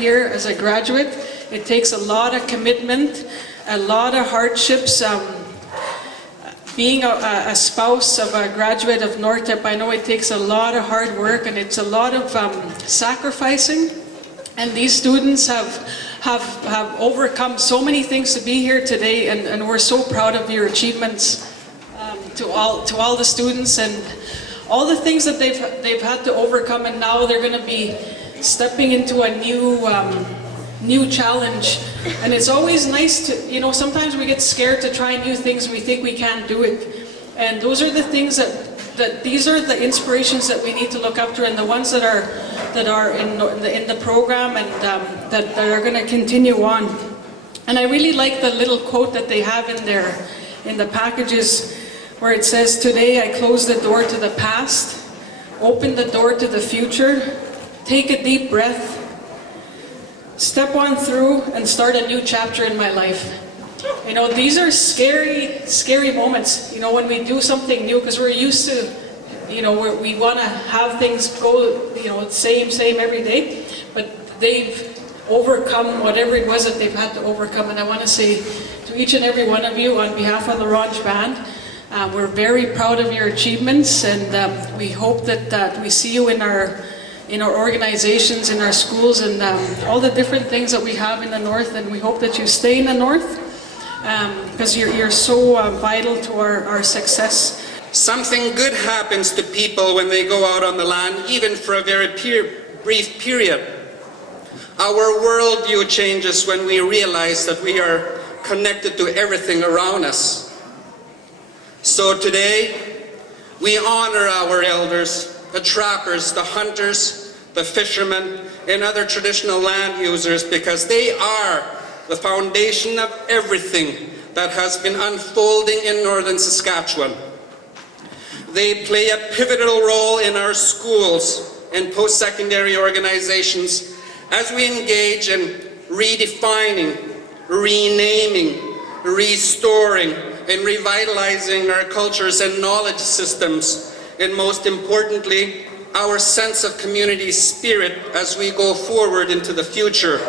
here as a graduate. It takes a lot of commitment, a lot of hardships. Being a spouse of a graduate of NORTEP, I know it takes a lot of hard work and it's a lot of sacrificing. And these students have overcome so many things to be here today, and we're so proud of your achievements to all the students and all the things that they've had to overcome, and now they're going to be stepping into a new challenge. And it's always nice to, you know, sometimes we get scared to try new things, we think we can't do it. And those are the things that these are the inspirations that we need to look up to, and the ones that are in the program and that are going to continue on. And I really like the little quote that they have in the packages, where it says, "Today I close the door to the past, open the door to the future, take a deep breath, step on through and start a new chapter in my life." You know, these are scary, scary moments, you know, when we do something new, because we're used to, you know, we want to have things go, you know, same every day, but they've overcome whatever it was that they've had to overcome. And I want to say to each and every one of you, on behalf of the Orange Band, we're very proud of your achievements, and we hope that we see you in our organizations, in our schools, and all the different things that we have in the North. And we hope that you stay in the North, because you're so vital to our success. Something good happens to people when they go out on the land, even for a very brief period. Our worldview changes when we realize that we are connected to everything around us. So today, we honor our elders, the trappers, the hunters, the fishermen, and other traditional land users, because they are the foundation of everything that has been unfolding in northern Saskatchewan. They play a pivotal role in our schools and post-secondary organizations as we engage in redefining, renaming, restoring, and revitalizing our cultures and knowledge systems, and most importantly, our sense of community spirit as we go forward into the future.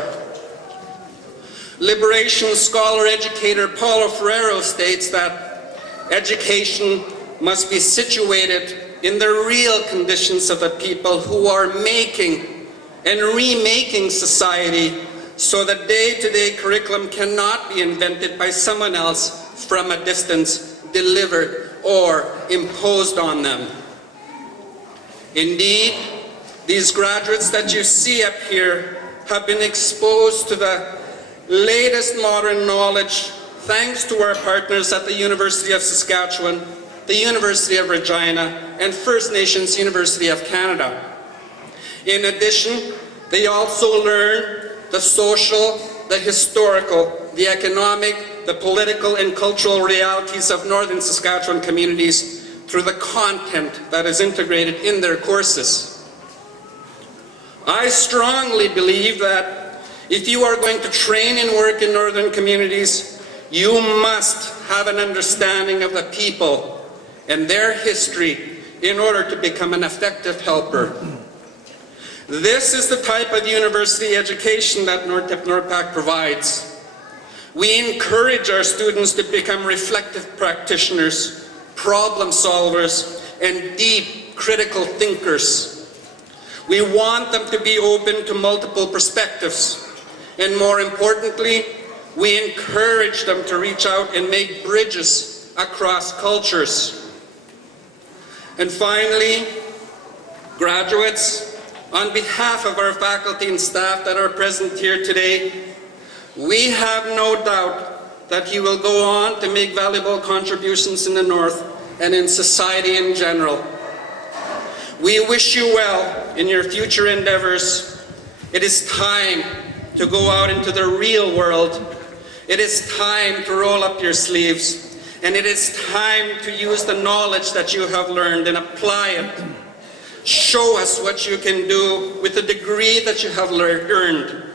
Liberation scholar educator Paulo Ferrero states that education must be situated in the real conditions of the people who are making and remaking society, so that day-to-day curriculum cannot be invented by someone else from a distance, delivered or imposed on them. Indeed, these graduates that you see up here have been exposed to the latest modern knowledge thanks to our partners at the University of Saskatchewan, the University of Regina, and First Nations University of Canada. In addition, they also learn the social, the historical, the economic, the political and cultural realities of northern Saskatchewan communities through the content that is integrated in their courses. I strongly believe that if you are going to train and work in northern communities, you must have an understanding of the people and their history in order to become an effective helper. This is the type of university education that NORPAC provides. We encourage our students to become reflective practitioners, problem solvers, and deep critical thinkers. We want them to be open to multiple perspectives, and more importantly, we encourage them to reach out and make bridges across cultures. And finally, graduates, on behalf of our faculty and staff that are present here today, we have no doubt that you will go on to make valuable contributions in the North and in society in general. We wish you well in your future endeavors. It is time to go out into the real world. It is time to roll up your sleeves. And it is time to use the knowledge that you have learned and apply it. Show us what you can do with the degree that you have earned.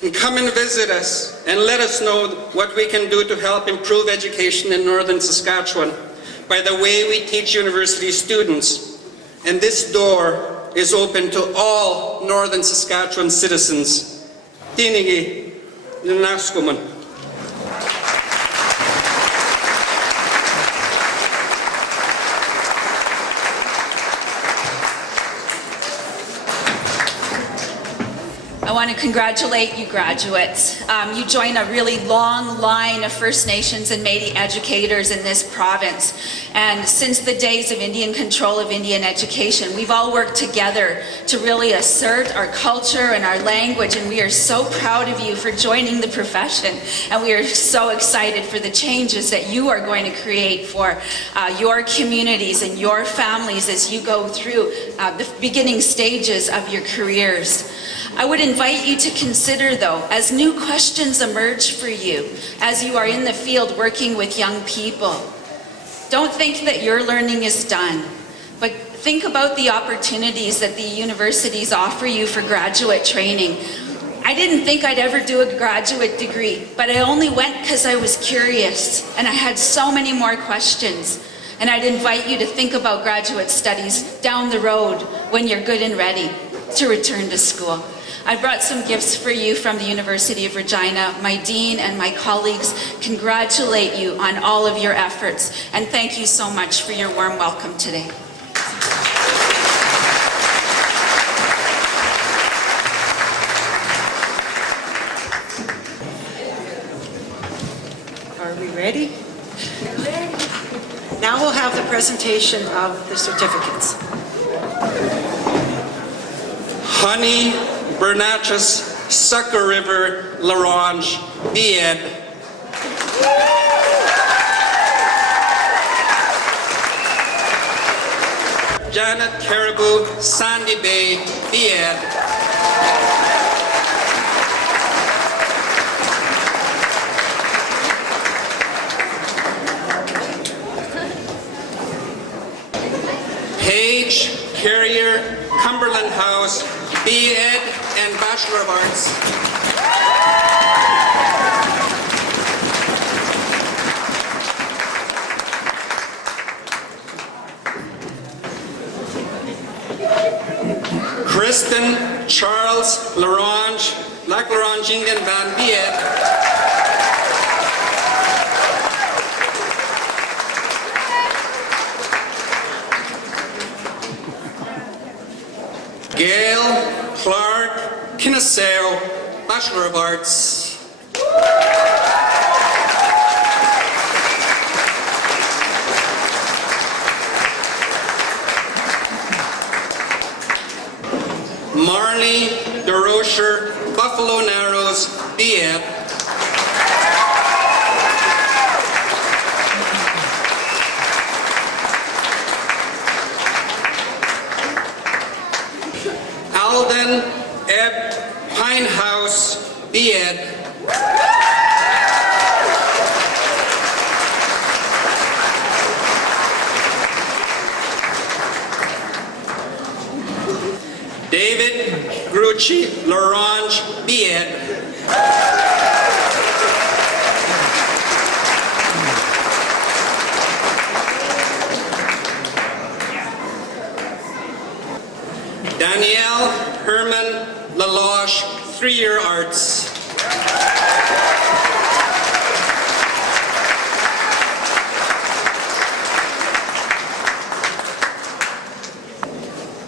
And come and visit us and let us know what we can do to help improve education in northern Saskatchewan by the way we teach university students. And this door is open to all Northern Saskatchewan citizens. Tinigi, Nunaskuman. I want to congratulate you graduates. You join a really long line of First Nations and Métis educators in this province. And since the days of Indian control of Indian education, we've all worked together to really assert our culture and our language, and we are so proud of you for joining the profession. And we are so excited for the changes that you are going to create for your communities and your families as you go through the beginning stages of your careers. I would invite you to consider, though, as new questions emerge for you, as you are in the field working with young people, don't think that your learning is done, but think about the opportunities that the universities offer you for graduate training. I didn't think I'd ever do a graduate degree, but I only went because I was curious, and I had so many more questions. And I'd invite you to think about graduate studies down the road when you're good and ready to return to school. I brought some gifts for you from the University of Regina. My dean and my colleagues congratulate you on all of your efforts, and thank you so much for your warm welcome today. Are we ready? Now we'll have the presentation of the certificates. Honey Bernachus, Sucker River, Larange, Bied. Janet Caribou, Sandy Bay, Bied. Paige Carrier, Cumberland House, B.Ed and Bachelor of Arts. Kristen Charles Larange, Lac Larange Indian Van B.Ed. Gail Clark Kinaseo, Bachelor of Arts. Marley DeRocher, Buffalo Narrows, B.Ed. Alden Ebb Pinehouse, B.Ed. David Grucci Larange, B.Ed. Danielle Herman Laloche, 3-year arts.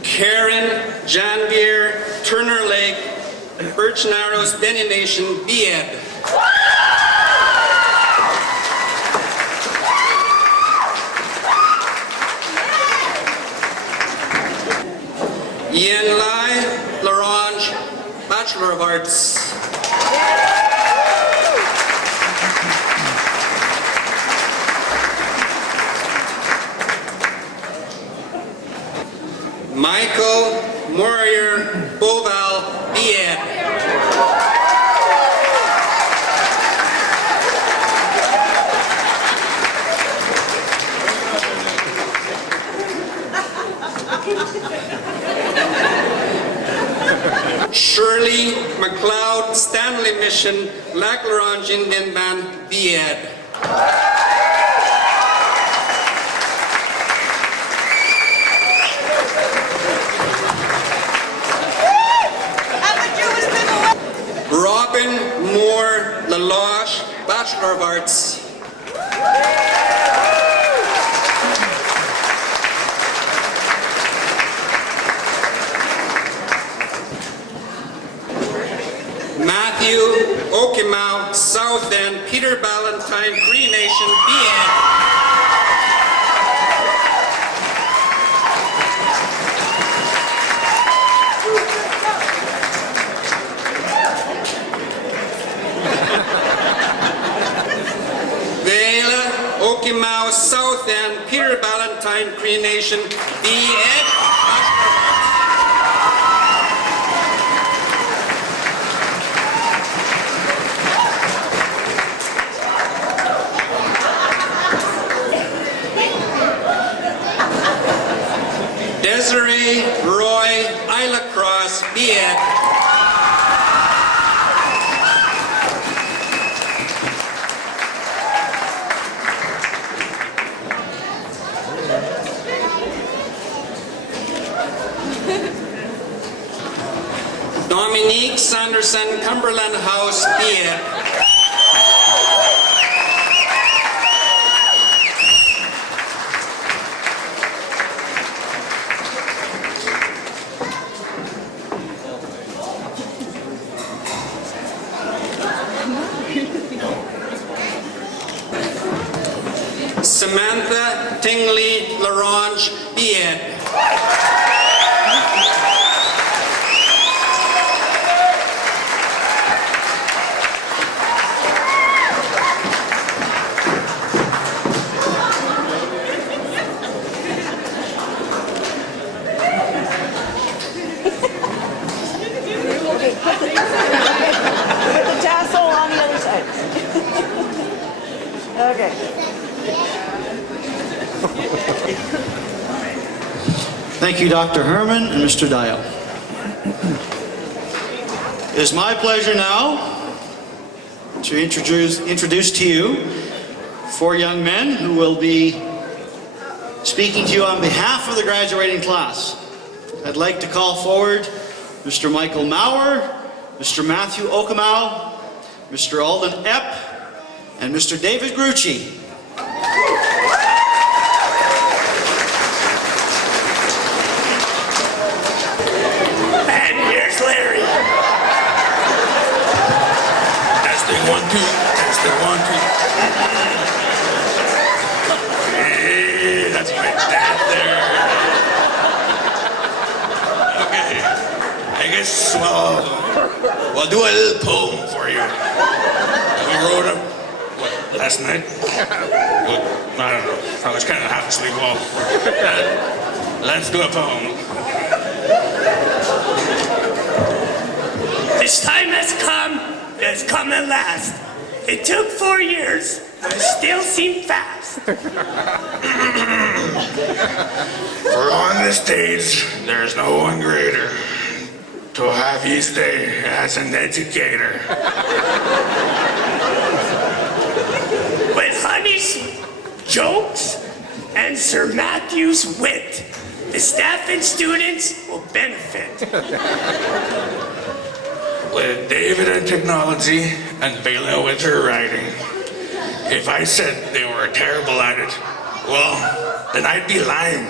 Karen Janvier Turner Lake, Birch Narrows, Benny Nation, B.Ed. Yen Lai Larange, Bachelor of Arts. Michael Morier Boval, B.Ed. Shirley McLeod Stanley Mission, Lac Larange Indian Band, B.Ed. Robin Moore Laloche, Bachelor of Arts. Matthew Okimau, South End, Peter Ballantyne, Cree Nation, BN. Okimau, South End, Peter Ballantyne, Cree Nation, BN. Desiree Roy, Isla Cross, BN. Dominique Sanderson, Cumberland House, BN. Samantha Tingley Larange, BN. Thank you, Dr. Herman and Mr. Dial. It is my pleasure now to introduce to you 4 young men who will be speaking to you on behalf of the graduating class. I'd like to call forward Mr. Michael Maurer, Mr. Matthew Okimau, Mr. Alden Epp, and Mr. David Grucci. Testing 1, 2. Testing 1, 2. Hey, that's my dad there. Okay. I guess we'll do a little poem for you. We wrote it last night. Well, I don't know. I was kind of half asleep. Well, let's do a poem. This time has come at last. It took 4 years, but it still seemed fast. For on this stage, there's no one greater to have his day as an educator. With Honey's jokes and Sir Matthew's wit, the staff and students will benefit. With David and technology and Bela with her writing. If I said they were terrible at it, well, then I'd be lying.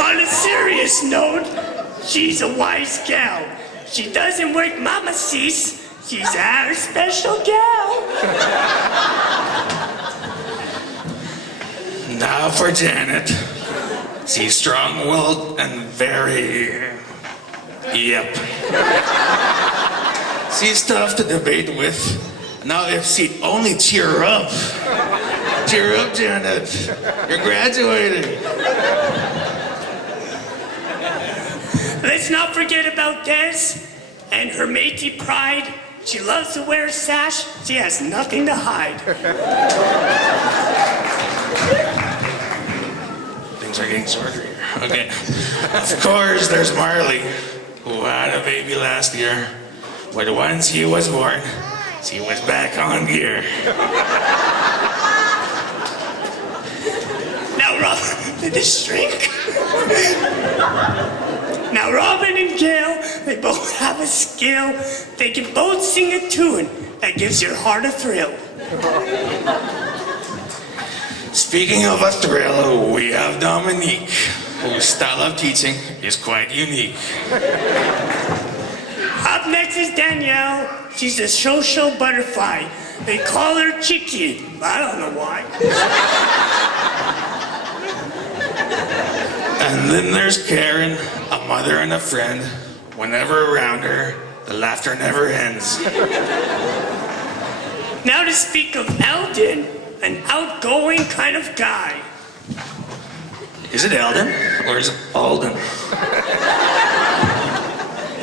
On a serious note, she's a wise gal. She doesn't work mama sees. She's our special gal. Now for Janet. She's strong-willed and very... Yep. She's tough to debate with. Now if she'd only cheer up. Cheer up, Janet. You're graduating. Let's not forget about Des and her Métis pride. She loves to wear a sash. She has nothing to hide. Things are getting shorter here. Okay. Of course, there's Marley, who had a baby last year. But once he was born, she was back on gear. Now Did this shrink? Now, Robin and Gail, they both have a skill. They can both sing a tune that gives your heart a thrill. Speaking of a thrill, we have Dominique, whose style of teaching is quite unique. Up next is Danielle. She's a social butterfly. They call her Chicky. I don't know why. And then there's Karen, a mother and a friend. Whenever around her, the laughter never ends. Now to speak of Eldon, an outgoing kind of guy. Is it Eldon or is it Alden?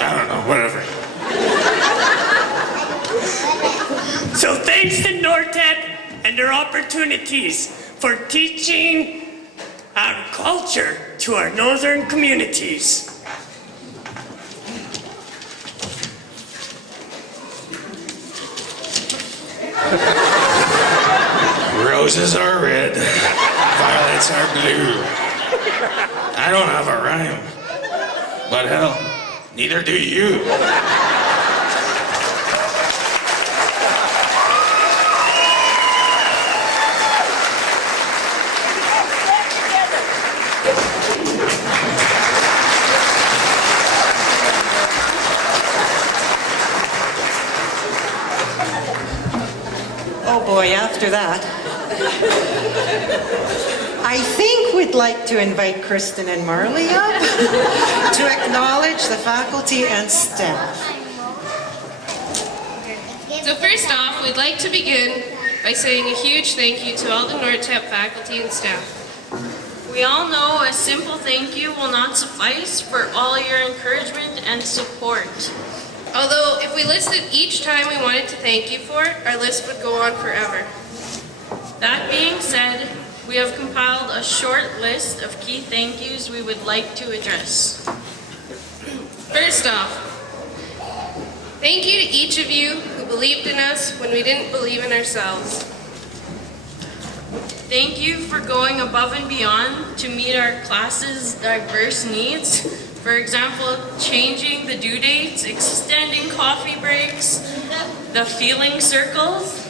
I don't know, whatever. So thanks to NORTEP and their opportunities for teaching our culture to our northern communities. Roses are red, violets are blue. I don't have a rhyme, but hell, neither do you. Oh boy, after that. I think we'd like to invite Kristen and Marley up to acknowledge the faculty and staff. So first off, we'd like to begin by saying a huge thank you to all the NORTEP faculty and staff. We all know a simple thank you will not suffice for all your encouragement and support. Although if we listed each time we wanted to thank you for, our list would go on forever. That being said, we have compiled a short list of key thank yous we would like to address. First off, thank you to each of you who believed in us when we didn't believe in ourselves. Thank you for going above and beyond to meet our class's diverse needs. For example, changing the due dates, extending coffee breaks, the feeling circles,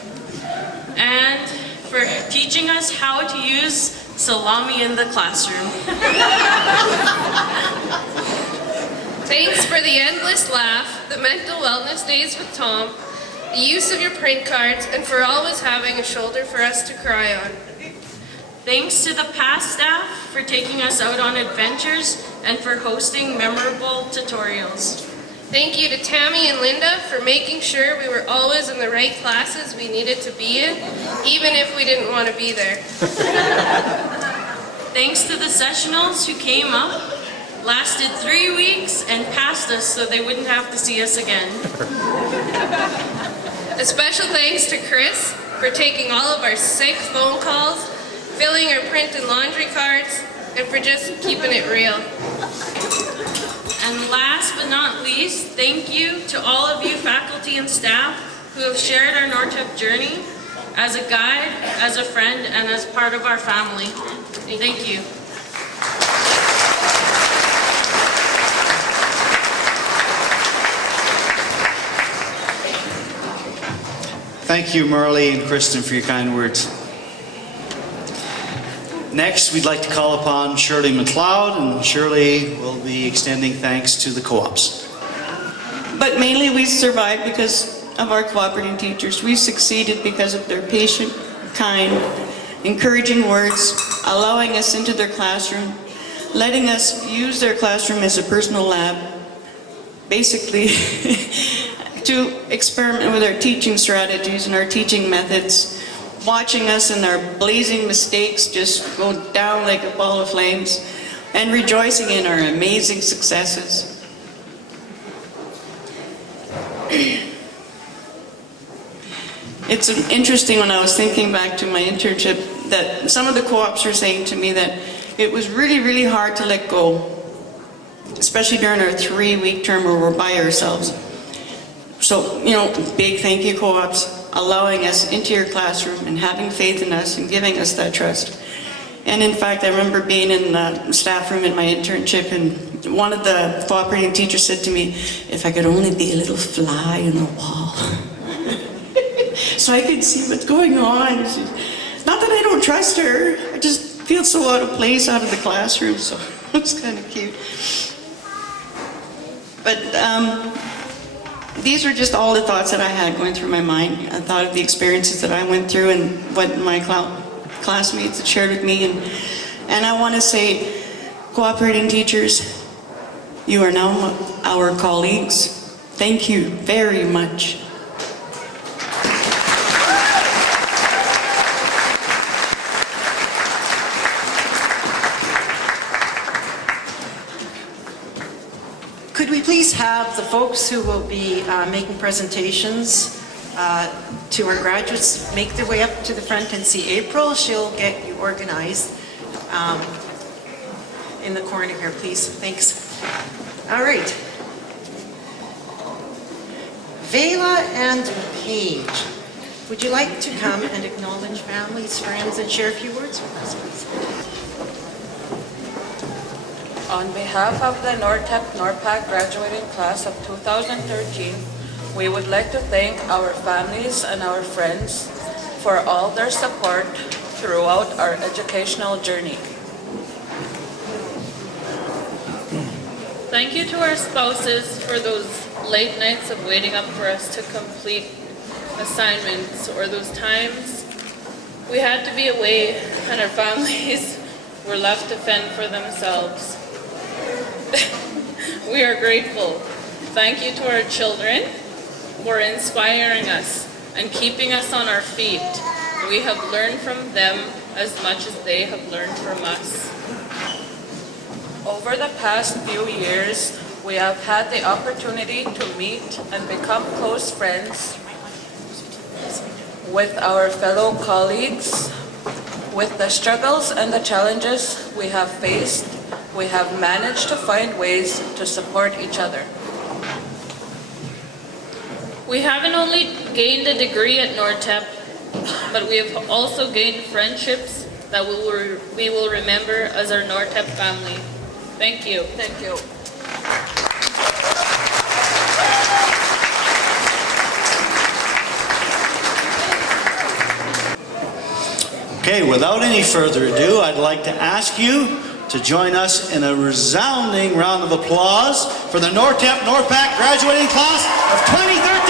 and for teaching us how to use salami in the classroom. Thanks for the endless laugh, the mental wellness days with Tom, the use of your print cards, and for always having a shoulder for us to cry on. Thanks to the past staff for taking us out on adventures and for hosting memorable tutorials. Thank you to Tammy and Linda for making sure we were always in the right classes we needed to be in, even if we didn't want to be there. Thanks to the sessionals who came up, lasted 3 weeks, and passed us so they wouldn't have to see us again. A special thanks to Chris for taking all of our sick phone calls, filling our print and laundry cards, and for just keeping it real. And last but not least, thank you to all of you faculty and staff who have shared our NORTEP journey as a guide, as a friend, and as part of our family. Thank you. Thank you, Marley and Kristen, for your kind words. Next, we'd like to call upon Shirley McLeod, and Shirley will be extending thanks to the co-ops. But mainly we survived because of our cooperating teachers. We succeeded because of their patient, kind, encouraging words, allowing us into their classroom, letting us use their classroom as a personal lab, basically to experiment with our teaching strategies and our teaching methods, watching us and our blazing mistakes just go down like a ball of flames, and rejoicing in our amazing successes. It's interesting when I was thinking back to my internship that some of the co-ops were saying to me that it was really, really hard to let go, especially during our 3-week term where we're by ourselves. So, you know, big thank you, co-ops, allowing us into your classroom and having faith in us and giving us that trust. And in fact, I remember being in the staff room in my internship, and one of the cooperating teachers said to me, if I could only be a little fly in the wall. So I could see what's going on. Not that I don't trust her, I just feel so out of place out of the classroom, so it's kind of cute. But these are just all the thoughts that I had going through my mind. I thought of the experiences that I went through and what my classmates had shared with me. And I want to say, cooperating teachers, you are now our colleagues. Thank you very much. Could we please have the folks who will be making presentations to our graduates make their way up to the front and see April? She'll get you organized in the corner here, please. Thanks. All right. Vela and Paige, would you like to come and acknowledge families, friends, and share a few words with us, please? On behalf of the NORPAC graduating class of 2013, we would like to thank our families and our friends for all their support throughout our educational journey. Thank you to our spouses for those late nights of waiting up for us to complete assignments, or those times we had to be away and our families were left to fend for themselves. We are grateful. Thank you to our children for inspiring us and keeping us on our feet. We have learned from them as much as they have learned from us. Over the past few years, we have had the opportunity to meet and become close friends with our fellow colleagues. With the struggles and the challenges we have faced, we have managed to find ways to support each other. We haven't only gained a degree at NORTEP, but we have also gained friendships that we will remember as our NORTEP family. Thank you. Thank you. Okay, without any further ado, I'd like to ask you to join us in a resounding round of applause for the NORPAC graduating class of 2013.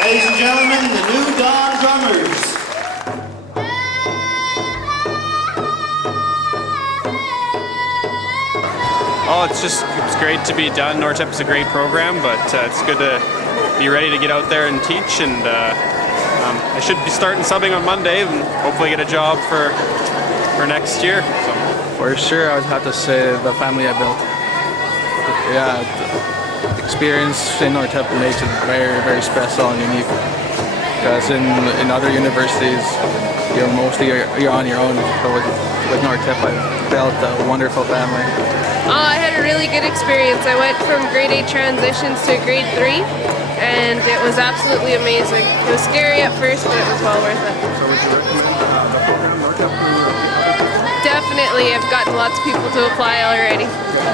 Ladies and gentlemen, the New Dawn Drummers. Oh, it's great to be done. NORTEP is a great program, but it's good to be ready to get out there and teach. And I should be starting subbing on Monday and hopefully get a job for next year. So. For sure, I would have to say the family I built. Yeah, the experience in NORTEP makes it very, very special and unique. Because in other universities, you're on your own. But with NORTEP, I built a wonderful family. I had a really good experience. I went from grade 8 transitions to grade 3, and it was absolutely amazing. It was scary at first, but it was well worth it. So would you recommend the program NORTEP to Definitely. I've gotten lots of people to apply already.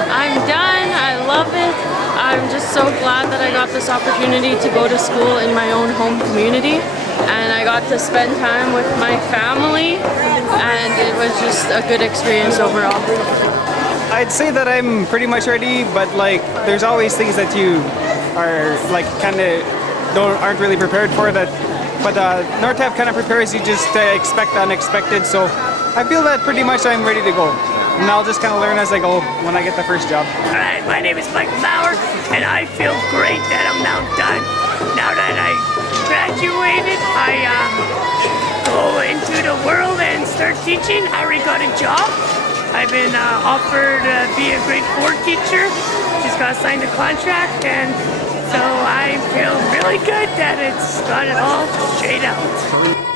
I'm done. I love it. I'm just so glad that I got this opportunity to go to school in my own home community, and I got to spend time with my family, and it was just a good experience overall. I'd say that I'm pretty much ready, but like there's always things that you are like kind of aren't really prepared for. But NORTEP kind of prepares you just to expect the unexpected. So I feel that pretty much I'm ready to go, and I'll just kind of learn as I go when I get the first job. All right, my name is Michael Bauer, and I feel great that I'm now done. Now that I graduated, I go into the world and start teaching. I already got a job. I've been offered to be a grade 4 teacher. Just got signed a contract, and so I feel really good that it's got it all straight out.